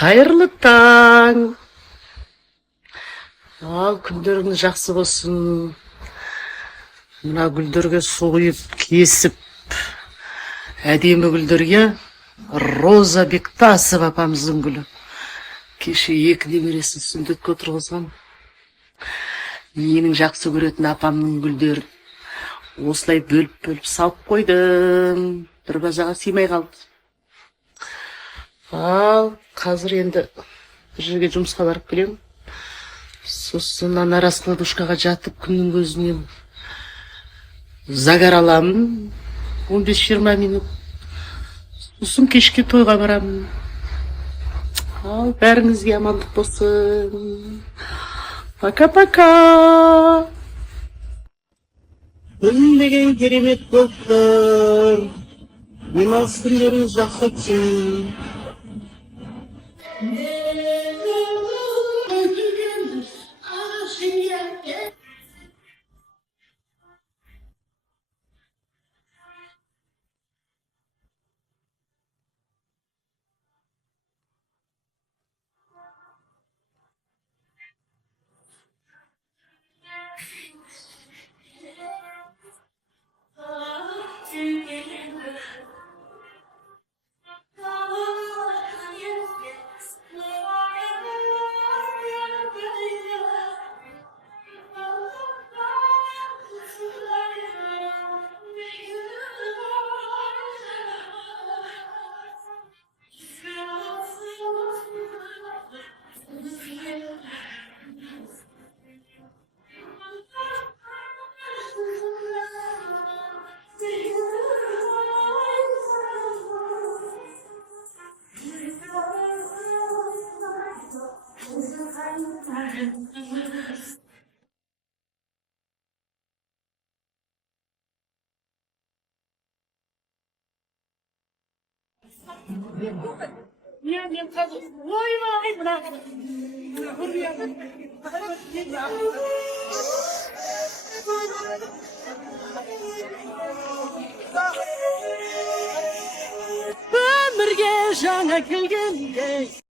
Қайырлы таң. Ал күндеріңіз жақсы болсын. Мына гүлдерге су құйып, кесіп, әдемі гүлдерге Роза Бектасова апамыздың гүлі. Кеше 2 немересін сүндетке отырғызған. Менің жақсы көретін апамның гүлдерін осылай бөліп салып қойдым. Бір базаға сыймай қалды. Ал қазір енді бір жерге жұмысқа барып келем. Сосын арасында душкаға жатып күннің көзінен загар аламын. 15-20 минут. Сосын кешке тойға барамын. Ал бәріңізге амандық болсын. Пока-пока. Күн деген керемет көктер. Демалыс күндеріңіз жақсы өтсін. Өмірге жаңа келгенде